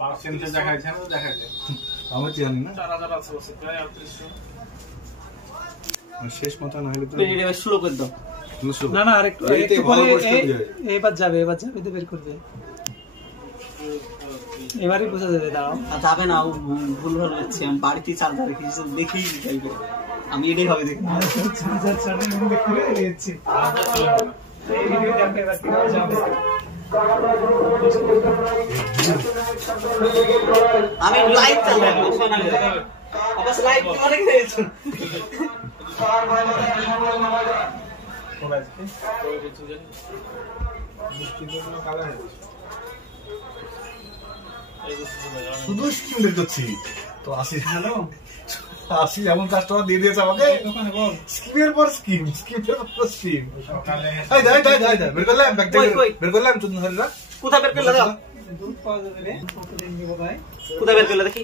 পার্সেন্টে দেখাইছে না দেখাইছে আমি জানি না 4000 আছে বসে প্রায় 3800 শেষ মাথা না হলে তো এটা স্লো করে দাও না না আরেকটু পরে এবার যাবে তো বের করবে এবারে বোঝা যাবে দাঁড়াও যাবে না ভুল ভালো হচ্ছে আমি বাড়িতে চার্জার রেখেছি দেখেই চাইবে আমি এটাই হবে দেখি চার্জার চার্জার দেখে রেখেছি এই ভিডিও দেখতে পাচ্ছি যাবে আমি লাইভ চালাই আবার লাইভ করে গেছি শুধু স্কিম বের করছি তো 80 হ্যালো 80 এমন কাস্টমার দিয়ে দিয়েছে আমাকে স্কিমের পর স্কিম বের করলাম চুন ধরে রাখ কোথায় বের করলে দাও দুধ পাওয়া যাবে কতদিন দিব ভাই কোথায় বের করলে দেখি